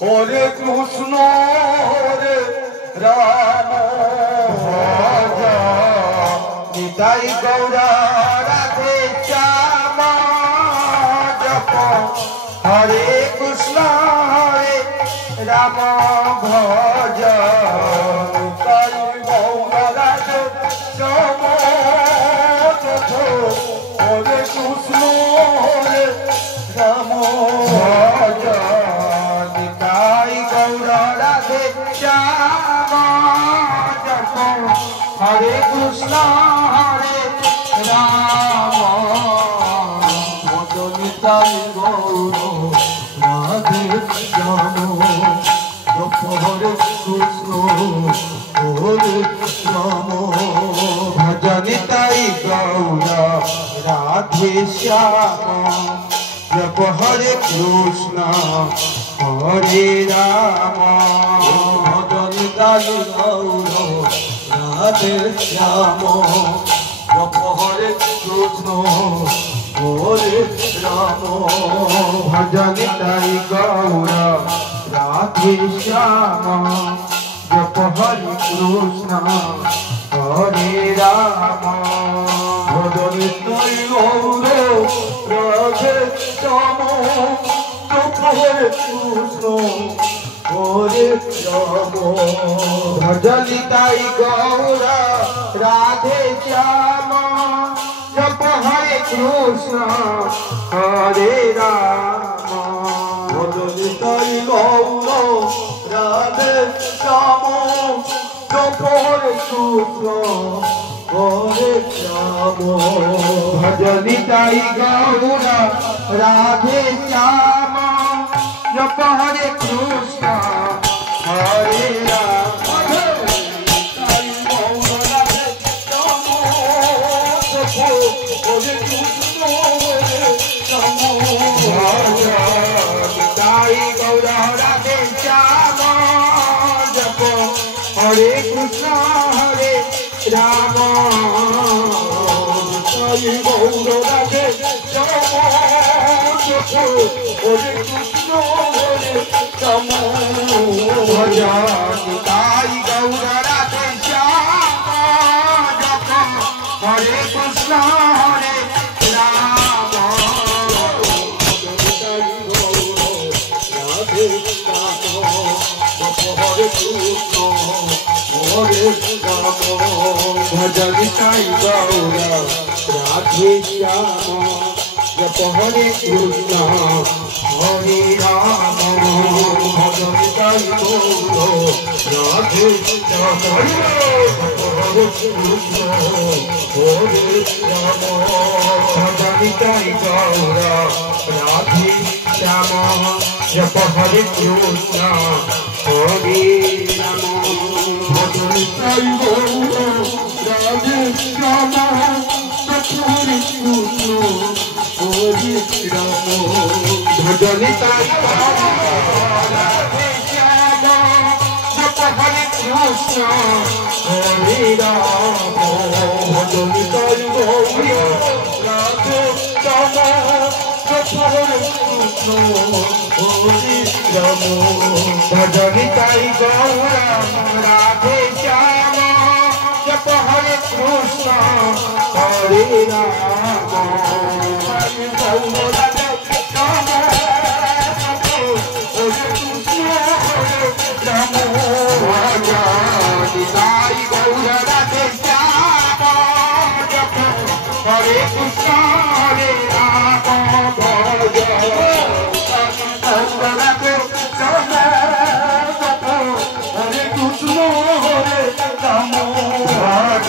হরে কৃষ্ণ হরে রাম নিতাই গৌরা রাধে শ্যাম জপ হরে কৃষ্ণ হরে রাম ভজ নিতাই গৌরা রাধে শ্যাম জপ হরে কৃষ্ণ হরে রাম ভজ নিতাই গৌরা রাধে শ্যাম জপ হরে কৃষ্ণ হরে রাম নিতাই গৌর রাধে শ্যাম জপ হরে কৃষ্ণ হরে রাম ভজ নিতাই গৌর রাধে শ্যাম জপ হরে কৃষ্ণ হরে রাম ভজ নিতাই গৌর রাধে শ্যাম জপ হরে কৃষ্ণ হরে রাম ভজ নিতাই গৌর রাধে শ্যাম জপ হরে কৃষ্ণ হরে রাম ভজ নিতাই গৌর রাধে শ্যাম জপ হরে কৃষ্ণ হরে রাম ভজ নিতাই গৌর রাধে শ্যাম জপ হরে কৃষ্ণ হরে রাম ভজ নিতাই গৌর রাধে শ্যাম জপ হরে কৃষ্ণ হরে রাম ভজ নিতাই গৌর রাধে শ্যাম জপ হরে কৃষ্ণ হরে রাম हरे कृष्ण हरे राम गौर राधे श्याम हरे कृष्ण हरे राम भज निताई गौर राधे श्याम हरे कृष्ण हरे राम राधे हरे कृष्ण हरे राम भज निताई गौर राधे श्याम जप हरे कृष्ण हरे राम भज निताई गौर राधे श्याम हरे कृष्ण हरे राम भज निताई गौर राधे श्याम जप हरे कृष्ण हरे राम भज निताई गौर राधे श्याम जप हरे कृष्ण हरे राम भज निताई गौर राधे श्याम जप हरे कृष्ण हरे राम भज निताई गौर राधे श्याम जप हरे कृष्ण हरे राम भज निताई गौर राधे श्याम जप हरे कृष्ण हरे राम निताई गौर राधे श्याम जप हरे कृष्ण हरे राम भज राधे श्याम जप हरे कृष्ण हरे राम भज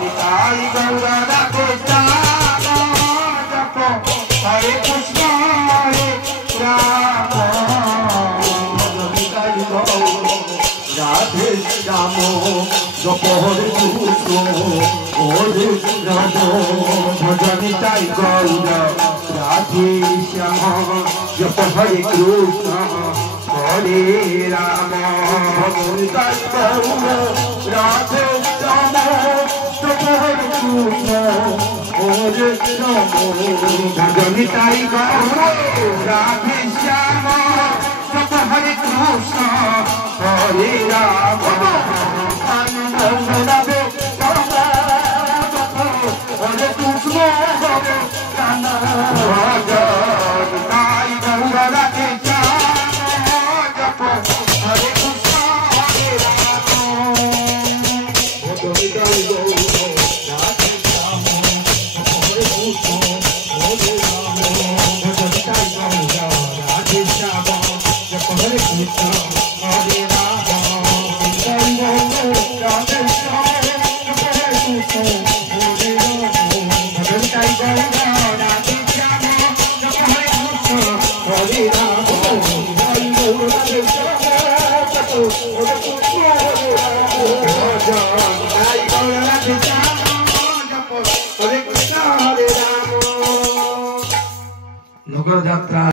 निताई गौर राधे श्याम जप हरे कृष्ण हरे राम निताई गौर राधे श्याम जप हरे कृष्ण हरे राम भज निताई गौर राधे श्याम जप हरे कृष्ण हरे राम भज निताई गौर राधे श्याम जप हरे कृष्ण हरे राम भज निताई गौर राधे হরে রাম রাধে হরে কৃষ্ণ হরে রাম তাই গৌর রাধে জপ হরে কৃষ্ণ হরে রাম তাই গৌর রাধে রাম হরে কৃষ্ণ হরে রাম তাই গৌর রাধে শ্যাম জপ হরে কৃষ্ণ হরে রাম তাই গৌর রাধে শ্যাম জপ হরে কৃষ্ণ হরে রাম তাই গৌর রাধে শ্যাম জপ হরে কৃষ্ণ হরে রাম তাই গৌর রাধে শ্যাম জপ হরে কৃষ্ণ হরে রাম তাই গৌর রাধে শ্যাম জপ হরে কৃষ্ণ হরে রাম নগর যাত্রা।